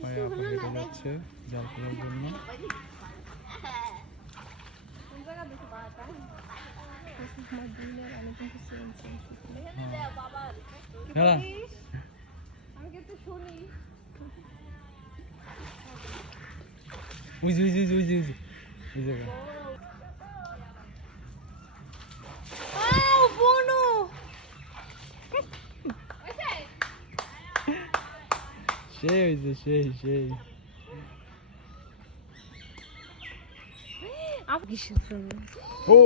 পায়ে আপা হেঁটে যাচ্ছে জাল ফেলার জন্য। হ্যাঁ ওই যে ওই জায়গা সেই ও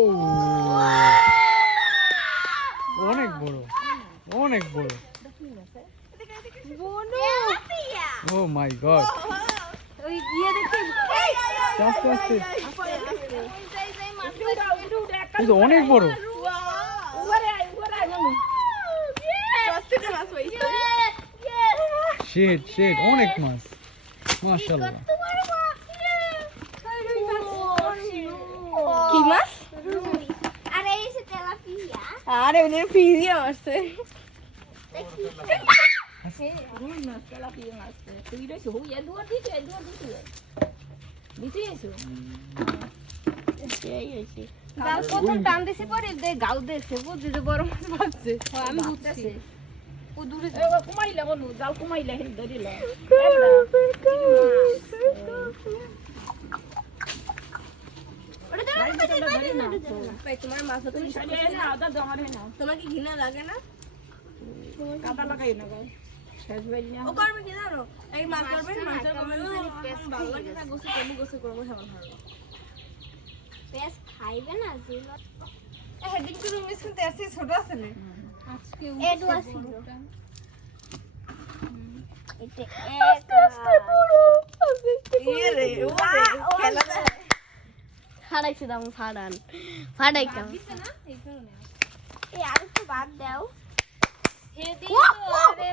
অনেক বড় ও মাই গড অনেক বড় শেড অনেক মাছ মাশাআল্লাহ। কি মাছ? আরে এসে তেলাপিয়া। আরে ওনে ফিরিয়ে আসছে। রুই মাছ তেলাপিয়া মাছ। তুই রইছো হইয়া দুয়ার দিতে এসো। এই হইছে। গাল কত টান দিছে পরে দে গাল দেছে বুঝি যে বড় মাছ ভাগছে। আমি বুঝতেছি। ও দূরে কমাইলা বলু জাল কমাইলা হে ধরিলা। তোমার মাছ তোমার কি ঘৃণা লাগে না? কাদা লাগাই না গায়ে শেষ বাইল না ও করবে কি জানো এই মাছ করবে মাছের কমেন্ট ভালো লাগে না গোসল করব হেমন ভালো পেস খাইবে না জিল এ হেডিং টু মিস করতে আসছে ছোট আছে না আজকে এডু আছে এটা এক বড় এই রে ও খেলা ফাড়াইছে দাম ফাড়াই কাম এই আর একটু বাদ দাও হে দিও আরে